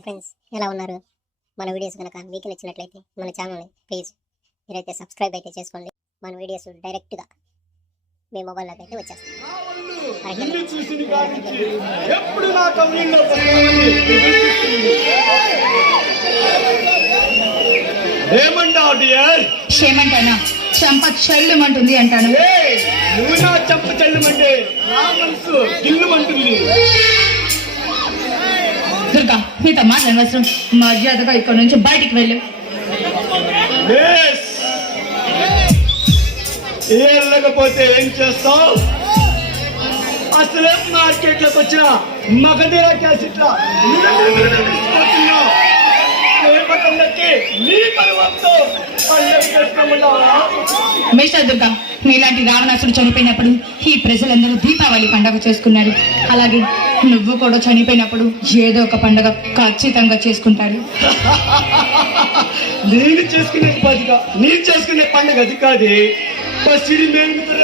Friends ఎలా ఉన్నారు? మన వీడియోస్ కనుక మీకు నచ్చినట్లయితే మన ఛానల్ని ప్లీజ్ మీరైతే సబ్స్క్రైబ్ అయితే చేసుకోండి. మన వీడియోస్ డైరెక్ట్గా మీ మొబైల్లోకి అయితే వచ్చేస్తాయి. నిన్ను చూసిన కాడి నుంచి ఎప్పుడు నా కన్నీళ్ళలో పడతావని ఎదురుచూస్తుంది. ఏమంటావు డియర్? ఏమంటానా చంప చెల్లుమంటుంది అంటాను. చెల్లమంటే నా మనసు గిల్లుమంటుంది. మీతో మాట్లాడవసరం మర్యాదగా ఇక్కడ నుంచి బయటికి వెళ్ళు. వెళ్ళకపోతే ఏం చేస్తావు? అసలే మార్కెట్లోకి వచ్చిన మగధీర క్యాసెట్ల? మిస్టర్ దుర్గా నీలాంటి రావణాసుడు చనిపోయినప్పుడు ఈ ప్రజలందరూ దీపావళి పండుగ చేసుకున్నారు. అలాగే నువ్వు కూడా చనిపోయినప్పుడు ఏదో ఒక పండుగ ఖచ్చితంగా చేసుకుంటాడు నేను చేసుకునే పండుగ నేను చేసుకునే పండుగ అది కాదే. పసిడి మేలుతో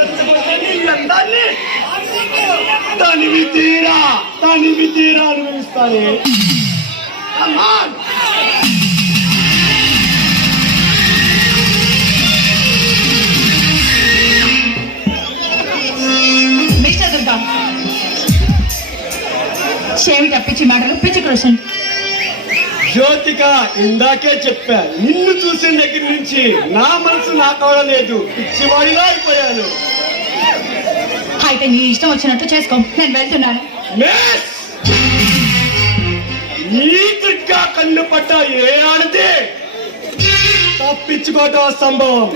తీరా తనివి తీరా అనుభవిస్తాను. చేమి తప్పించి మాటలు పిచ్చి కృష్ణ జ్యోతిక ఇందాకే చెప్పా నిన్ను చూసిన దగ్గర నుంచి నా మనసు నా కావడలేదు పిచ్చివాడిలా అయిపోయాను. అయితే నీ ఇష్టం వచ్చినట్టు చేసుకో నేను వెళ్తున్నాను. దుర్గా కన్ను పట్ట ఏ ఆడది తప్పించుకోవటం అసంభవం.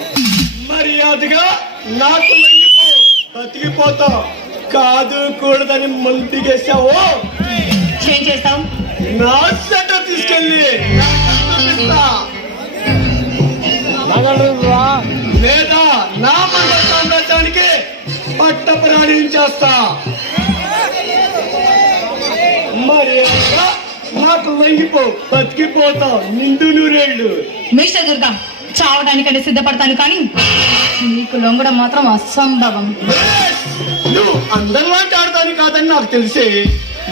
మర్యాదగా నాకు లొంగిపో బతికిపోతావు కాదు కూడదని మంటిగేసావు ఏం చేస్తావు నా సెట తీసుకెళ్ళి. లేదా నా మన సామ్రాజ్యానికి పట్టపురాణి చేస్తా. మరి నాకు లొంగిపో బతికిపోతావు నిండు నూరేళ్ళు. మిస్టర్ దుర్గా చావడానికంటే సిద్ధపడతాను కానీ నీకు లొంగడం మాత్రం అసంభవం. అందరి అందరిలాంటి ఆడతాను కాదని నాకు తెలిసి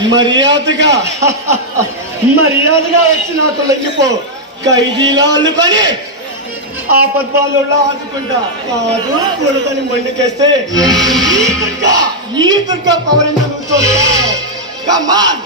మర్యాదగా మర్యాదగా వచ్చి నాకు లొంగిపో. ఖైదీలా అల్లుకొని ఆ పద్మాలలో ఆదుకుంటా. కాదు కొడుకని మొండికేస్తే ఈ దుర్గా ఈ దుర్గా పవర్ నువ్వు కమాన్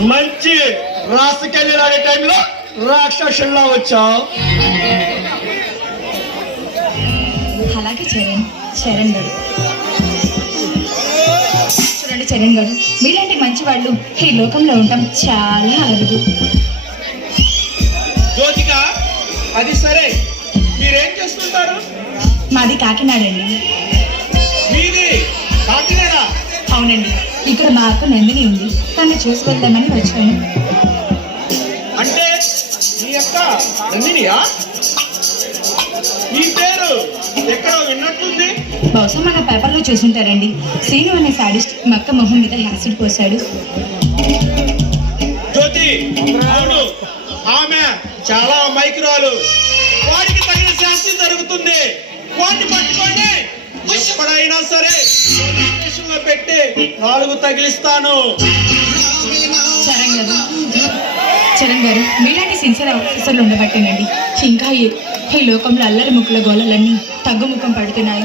మంచి రాసుకెళ్ళి ఆడే టైంలో రాక్షసుల్లా వచ్చావు. అలాగే చరణ్ చరణ్ గారు. చూడండి చరణ్ గారు మీలాంటి మంచి వాళ్ళు ఈ లోకంలో ఉండటం చాలా అరుదు. జ్యోతిక అది సరే. మీరేం చేస్తుంటారు? మాది కాకినాడ అండి. మీది కాకినాడ? అవునండి. ఇక్కడ మా అక్క నందిని ఉంది. తను చూసి వెళ్దామని వచ్చాను. అంటే మీ యొక్క నందినియా? ఈ పేరు ఎక్కడో విన్నట్టుంది బహుశా మన పేపర్లో చూసుంటారండి. శ్రీను అనే సాడిస్ట్ మక్క మొహం మీద యాసిడ్ పోశాడు. జ్యోతి అవును. ఆమె చాలా మైక్రాలు. వాడికి తగిన శాస్తి జరుగుతుంది. వాడిని పట్టుకోండి. ఎప్పుడైనా సరే పెట్టి నాలుగు తగిలిస్తాను. చరణ్ గారు చరణ్ గారు మీలాంటి సిన్సియర్ ఆఫీసర్లు ఉండబట్టేనండి. ఇంకా ఈ ఈ లోకంలో అల్లరి ముక్కుల గోళలన్నీ తగ్గుముఖం పడుతున్నాయి.